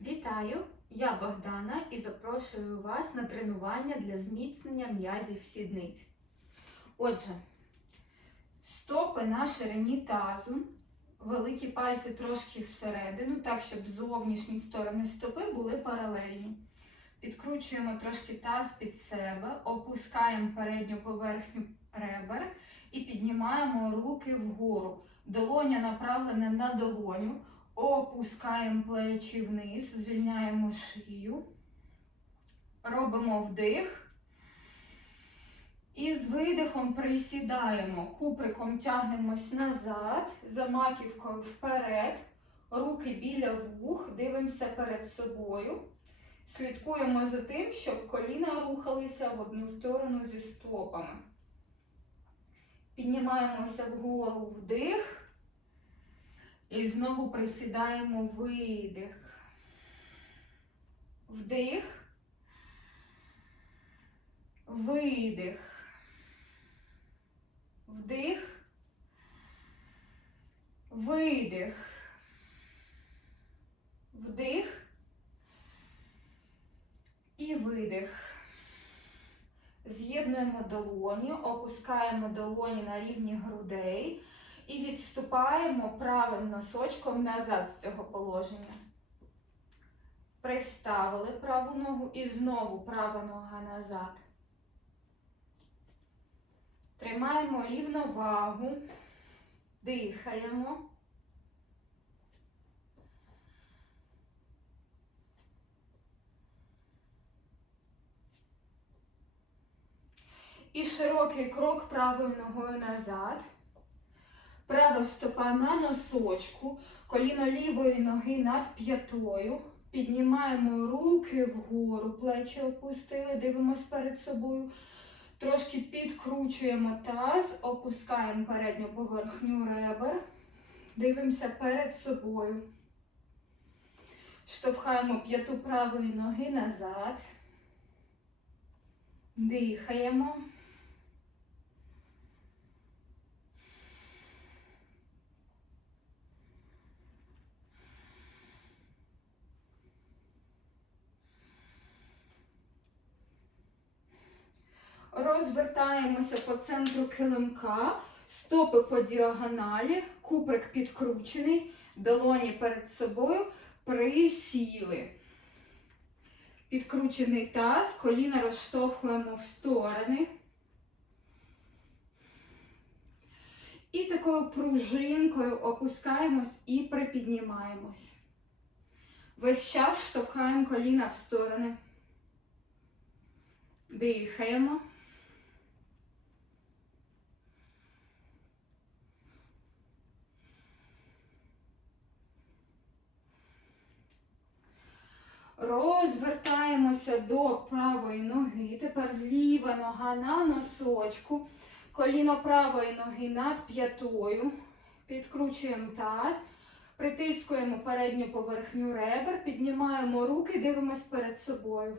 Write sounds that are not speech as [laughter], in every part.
Вітаю! Я Богдана і запрошую вас на тренування для зміцнення м'язів сідниць. Отже, стопи на ширині тазу, великі пальці трошки всередину, так, щоб зовнішні сторони стопи були паралельні. Підкручуємо трошки таз під себе, опускаємо передню поверхню ребер і піднімаємо руки вгору. Долоня направлена на долоню. Опускаємо плечі вниз, звільняємо шию, робимо вдих. І з видихом присідаємо, куприком тягнемось назад, за маківкою вперед, руки біля вух, дивимося перед собою. Слідкуємо за тим, щоб коліна рухалися в одну сторону зі стопами. Піднімаємося вгору вдих. І знову присідаємо видих. Вдих. Видих. Вдих. Видих. Вдих. І видих. З'єднуємо долоні, опускаємо долоні на рівні грудей. І відступаємо правим носочком назад з цього положення. Приставили праву ногу і знову права нога назад. Тримаємо рівновагу, дихаємо. І широкий крок правою ногою назад. Права стопа на носочку, коліно лівої ноги над п'ятою. Піднімаємо руки вгору, плечі опустили, дивимось перед собою. Трошки підкручуємо таз, опускаємо передню поверхню ребер, дивимося перед собою. Штовхаємо п'яту правої ноги назад. Дихаємо. Розвертаємося по центру килимка, стопи по діагоналі, куприк підкручений, долоні перед собою, присіли. Підкручений таз, коліна розштовхуємо в сторони. І такою пружинкою опускаємось і припіднімаємось. Весь час штовхаємо коліна в сторони. Дихаємо. Розвертаємося до правої ноги. Тепер ліва нога на носочку. Коліно правої ноги над п'ятою. Підкручуємо таз. Притискуємо передню поверхню ребер, піднімаємо руки, дивимось перед собою.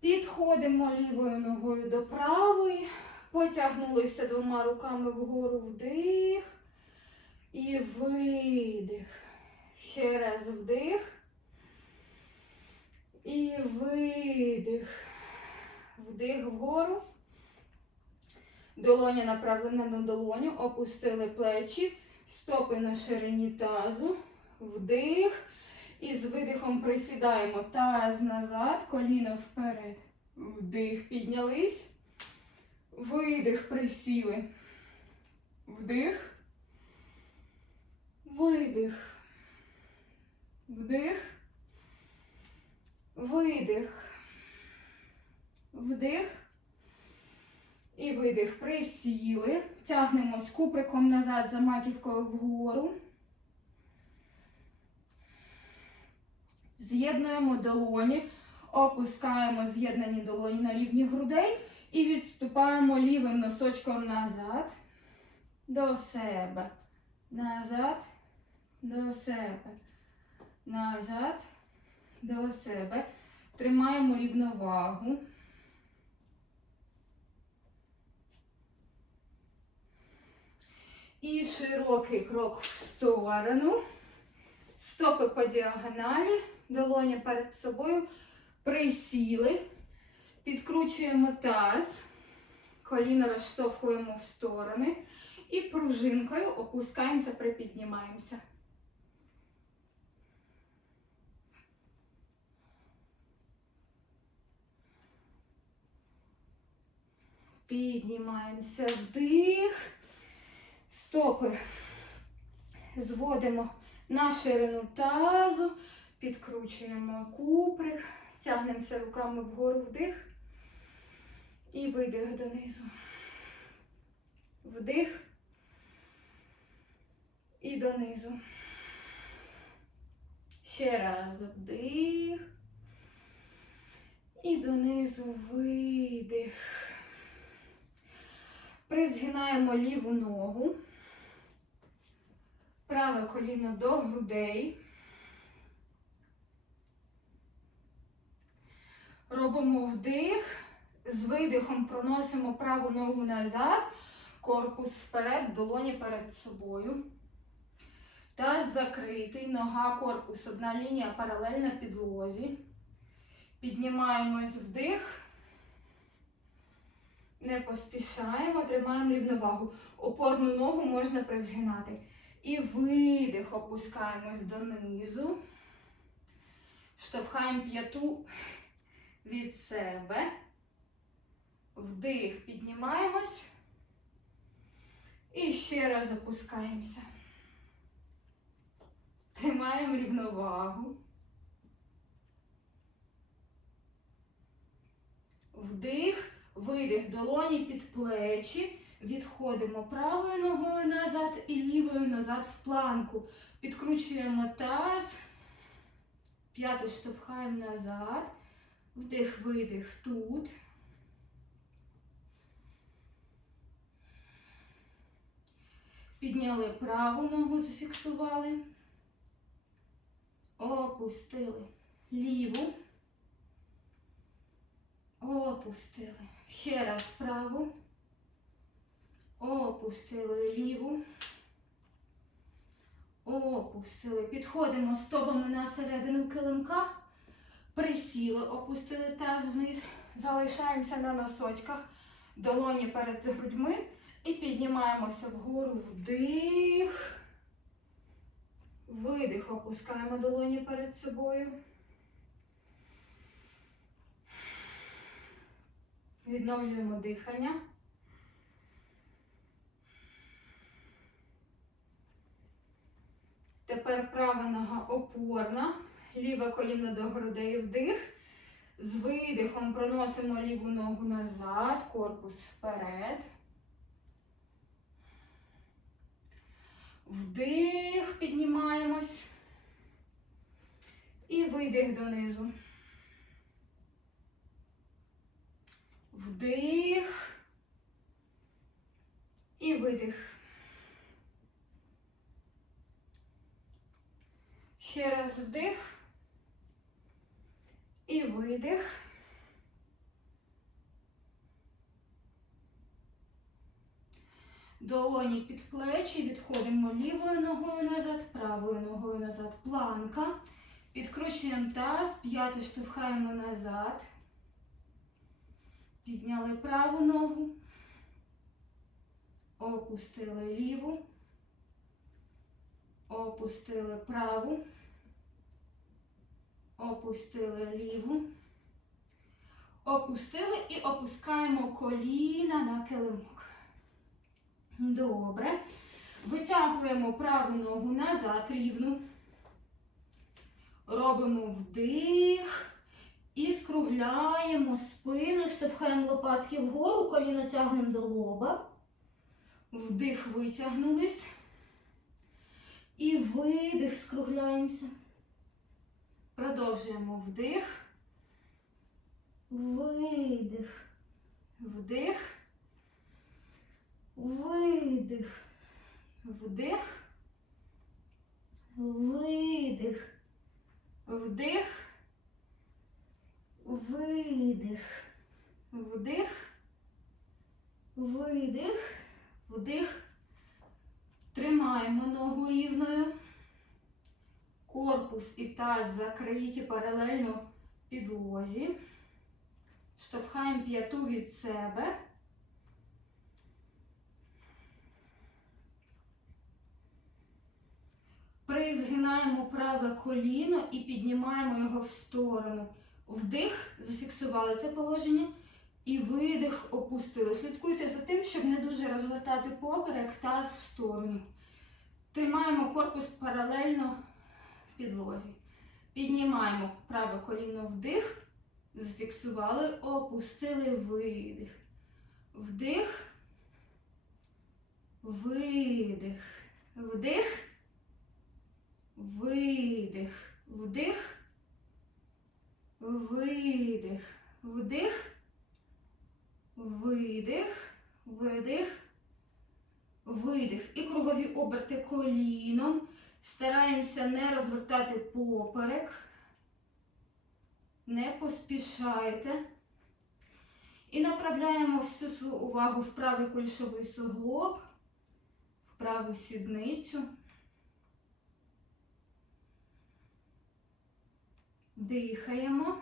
Підходимо лівою ногою до правої, потягнулися двома руками вгору вдих і видих. Ще раз вдих і видих. Вдих вгору. Долоня направлена на долоню, опустили плечі, стопи на ширині тазу, вдих. І з видихом присідаємо таз назад, коліно вперед. Вдих, піднялись. Видих, присіли. Вдих. Видих. Вдих. Видих. Вдих. І видих. Присіли. Тягнемось куприком назад за маківкою вгору. З'єднуємо долоні, опускаємо з'єднані долоні на рівні грудей і відступаємо лівим носочком назад, до себе, назад, до себе, назад, до себе. Тримаємо рівновагу. І широкий крок в сторону. Стопи по діагоналі, долоня перед собою. Присіли. Підкручуємо таз. Коліно розштовхуємо в сторони. І пружинкою опускаємося, припіднімаємося. Піднімаємося вдих. Стопи зводимо на ширину тазу, підкручуємо куприк, тягнемося руками вгору вдих і видих донизу. Вдих і донизу. Ще раз вдих. І донизу видих. Призгинаємо ліву ногу. Праве коліно до грудей. Робимо вдих. З видихом проносимо праву ногу назад, корпус вперед, долоні перед собою. Таз закритий, нога, корпус, одна лінія паралельна підлозі. Піднімаємось вдих. Не поспішаємо, тримаємо рівновагу. Опорну ногу можна призгинати. І видих, опускаємось донизу. Штовхаємо п'яту від себе. Вдих, піднімаємось. І ще раз опускаємося. Тримаємо рівновагу. Вдих, видих, долоні під плечі. Відходимо правою ногою назад і лівою назад в планку. Підкручуємо таз. П'яту штовхаємо назад. Вдих, видих тут. Підняли праву ногу, зафіксували. Опустили. Ліву. Опустили. Ще раз праву. Опустили ліву. Опустили. Підходимо стопами на середину килимка. Присіли, опустили таз вниз. Залишаємося на носочках. Долоні перед грудьми. І піднімаємося вгору вдих. Видих, опускаємо долоні перед собою. Відновлюємо дихання. Тепер права нога опорна, ліве коліно до грудей вдих. З видихом проносимо ліву ногу назад, корпус вперед. Вдих, піднімаємось. І видих донизу. Вдих. І видих. Ще раз вдих. І видих. Долоні під плечі, відходимо лівою ногою назад, правою ногою назад, планка. Підкручуємо таз, п'яти штовхаємо назад. Підняли праву ногу, опустили ліву, опустили праву, опустили ліву, опустили і опускаємо коліна на килимок. Добре. Витягуємо праву ногу назад рівну. Робимо вдих. І скругляємо спину, штовхаємо лопатки вгору, коліно тягнемо до лоба. Вдих, витягнулись. І видих, скругляємося. Продовжуємо вдих. Видих. Вдих. Видих. Вдих. Видих. Вдих. видих, Вдих, видих, вдих. Тримаємо ногу рівною. Корпус і таз закриті паралельно підлозі. Штовхаємо п'яту від себе. Призгинаємо праве коліно і піднімаємо його в сторону. Вдих, зафіксували це положення. І видих опустили. Слідкуйте за тим, щоб не дуже розгортати поперек, таз в сторону. Тримаємо корпус паралельно підлозі. Піднімаємо праве коліно вдих, зафіксували, опустили видих. Вдих, видих, вдих, видих, вдих, видих, вдих. Видих, видих, видих. І кругові оберти коліном. Стараємося не розвертати поперек. Не поспішайте. І направляємо всю свою увагу в правий кульшовий суглоб, в праву сідницю. Дихаємо.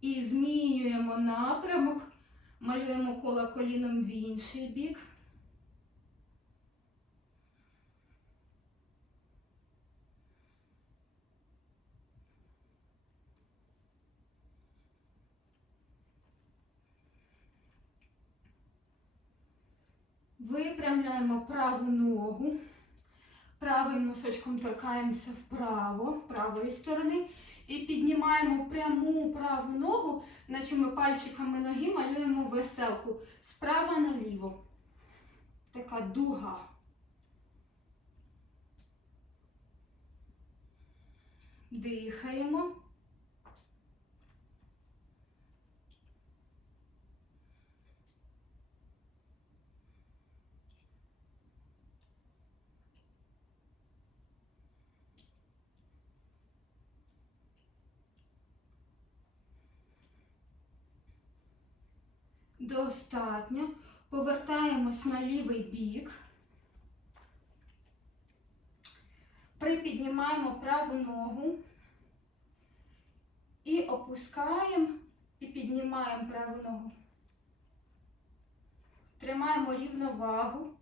І змінюємо напрямок, малюємо коло коліном в інший бік. Випрямляємо праву ногу. Правим носочком торкаємося вправо, правої сторони. І піднімаємо пряму праву ногу, наче ми пальчиками ноги малюємо веселку справа наліво. Така дуга. Дихаємо. Достатньо. Повертаємось на лівий бік. Припіднімаємо праву ногу і опускаємо і піднімаємо праву ногу. Тримаємо рівновагу.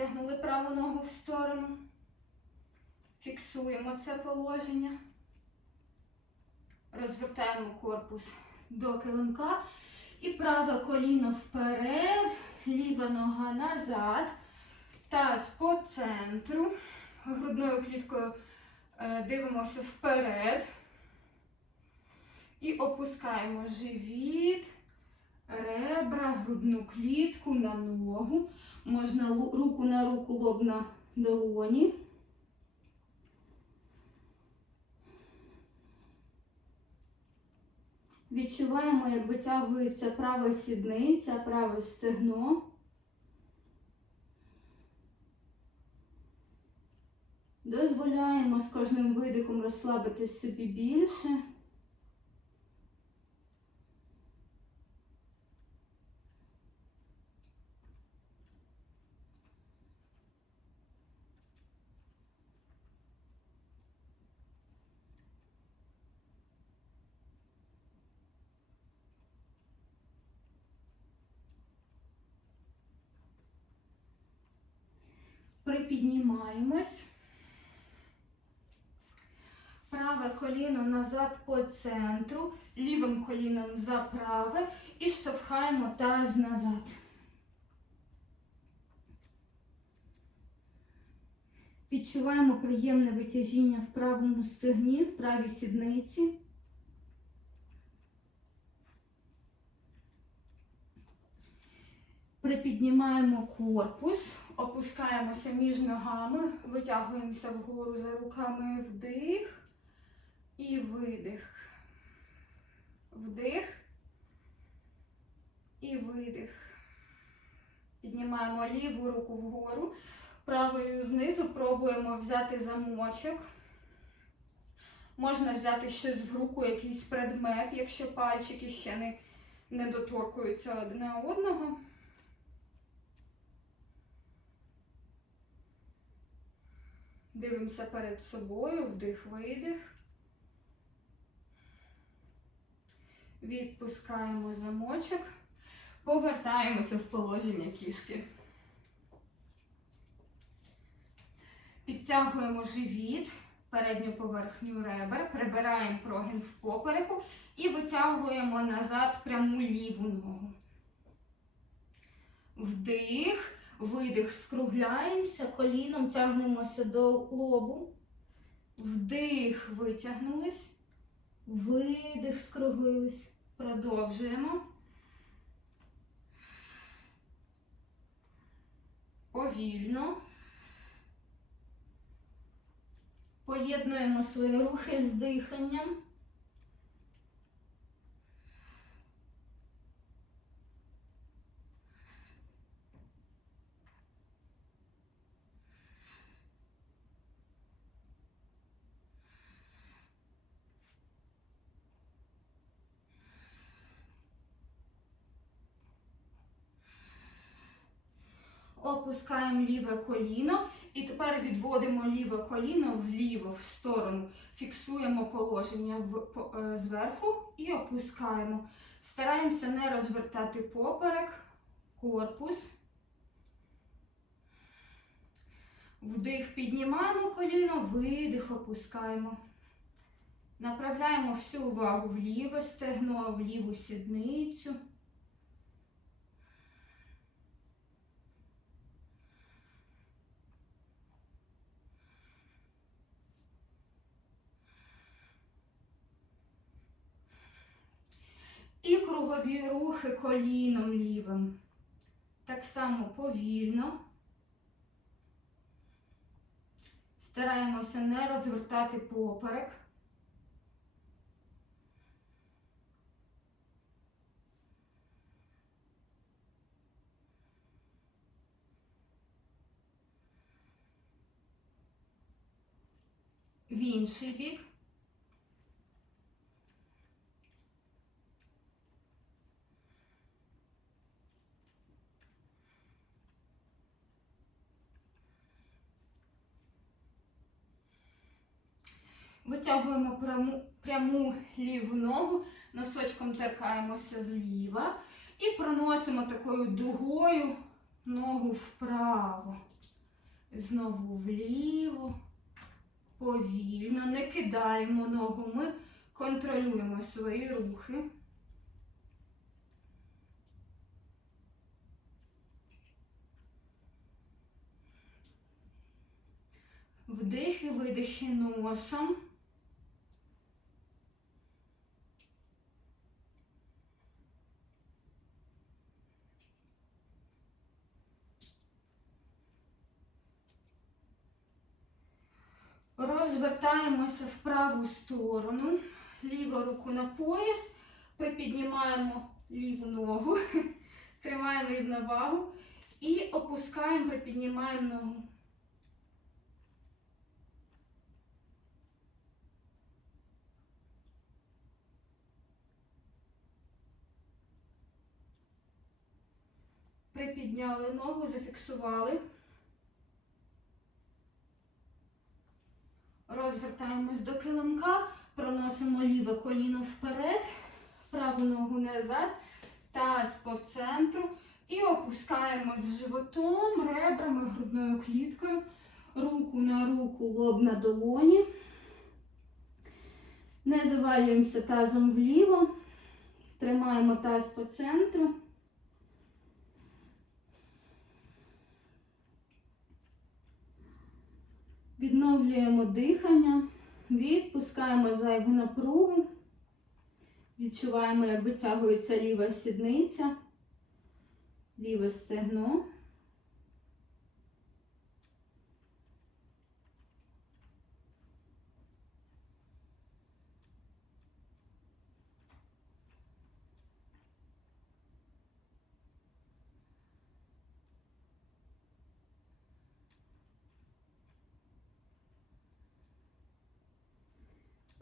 Витягнули праву ногу в сторону. Фіксуємо це положення. Розвертаємо корпус до килимка. І праве коліно вперед, ліва нога назад. Таз по центру. Грудною кліткою е, дивимося вперед. І опускаємо живіт, ребра, грудну клітку на ногу. Можна руку на руку, лоб на долоні. Відчуваємо, як витягується права сідниця, праве стегно. Дозволяємо з кожним видихом розслабити собі більше. Припіднімаємось. Праве коліно назад по центру, лівим коліном за праве і штовхаємо таз назад. Відчуваємо приємне витяжіння в правому стегні, в правій сідниці. Припіднімаємо корпус, опускаємося між ногами, витягуємося вгору за руками вдих і видих. Вдих і видих. Піднімаємо ліву руку вгору, правою знизу пробуємо взяти замочок. Можна взяти щось в руку, якийсь предмет, якщо пальчики ще не, не доторкуються одне одного. Дивимося перед собою, вдих-видих. Відпускаємо замочок, повертаємося в положення кішки. Підтягуємо живіт, передню поверхню ребер, прибираємо прогин в попереку і витягуємо назад пряму ліву ногу. Вдих, видих, скругляємося, коліном тягнемося до лобу. Вдих, витягнулись. Видих, скруглились. Продовжуємо. Повільно. Поєднуємо свої рухи з диханням. Опускаємо ліве коліно і тепер відводимо ліве коліно вліво, в сторону. Фіксуємо положення в, по- е, зверху і опускаємо. Стараємося не розвертати поперек, корпус. Вдих піднімаємо коліно, видих опускаємо. Направляємо всю увагу в ліве стегно, в ліву сідницю. І кругові рухи коліном лівим. Так само повільно. Стараємося не розвертати поперек. В інший бік. Витягуємо пряму, пряму ліву ногу, носочком торкаємося зліва і проносимо такою дугою ногу вправо. Знову вліво, повільно, не кидаємо ногу, ми контролюємо свої рухи. Вдихи, видихи носом. Розвертаємося в праву сторону, ліву руку на пояс, припіднімаємо ліву ногу, [laughs] тримаємо рівновагу і опускаємо, припіднімаємо ногу. Припідняли ногу, зафіксували. Розвертаємось до килимка, проносимо ліве коліно вперед, праву ногу назад, таз по центру і опускаємось животом, ребрами, грудною кліткою, руку на руку, лоб на долоні. Не завалюємося тазом вліво, тримаємо таз по центру. Відновлюємо дихання, відпускаємо зайву напругу, відчуваємо, як витягується ліва сідниця, ліве стегно.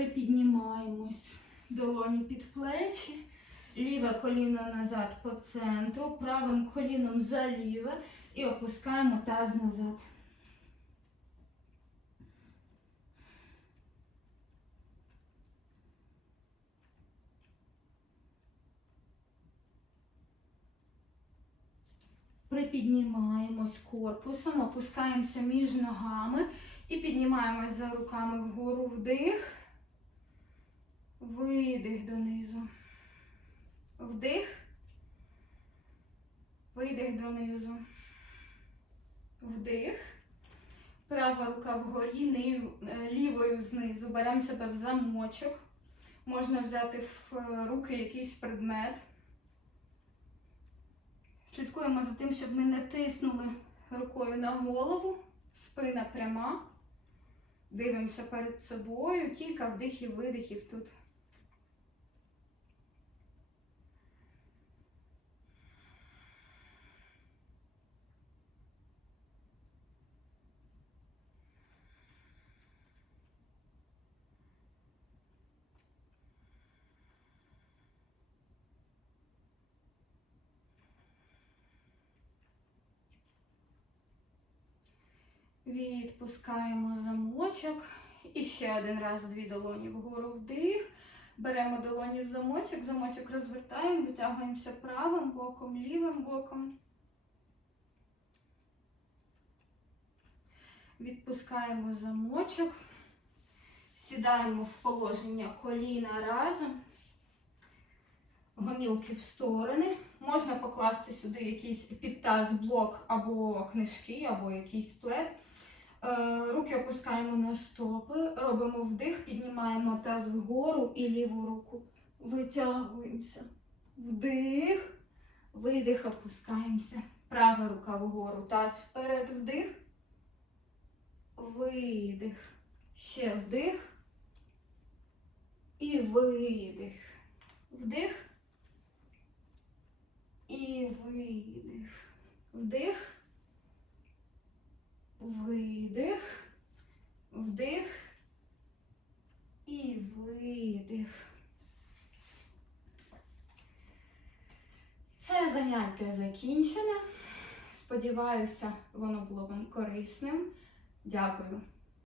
Припіднімаємось. Долоні під плечі. Ліве коліно назад по центру, правим коліном за ліве і опускаємо таз назад. Припіднімаємось корпусом, опускаємося між ногами і піднімаємось за руками вгору вдих, видих донизу. Вдих, видих донизу. Вдих. Права рука вгорі, е, лівою знизу. Беремо себе в замочок. Можна взяти в руки якийсь предмет. Слідкуємо за тим, щоб ми не тиснули рукою на голову, спина пряма. Дивимося перед собою, кілька вдихів, видихів тут. Відпускаємо замочок. І ще один раз дві долоні вгору вдих. Беремо долоні в замочок, замочок розвертаємо, витягуємося правим боком, лівим боком. Відпускаємо замочок. Сідаємо в положення коліна разом. Гомілки в сторони. Можна покласти сюди якийсь підтаз, блок або книжки, або якийсь плед. Е, Руки опускаємо на стопи, робимо вдих, піднімаємо таз вгору і ліву руку. Витягуємося. Вдих, видих, опускаємося. Права рука вгору, таз вперед, вдих. Видих. Ще вдих. І видих. Вдих. І видих. Вдих. Видих, вдих і видих. Це заняття закінчене. Сподіваюся, воно було вам корисним. Дякую.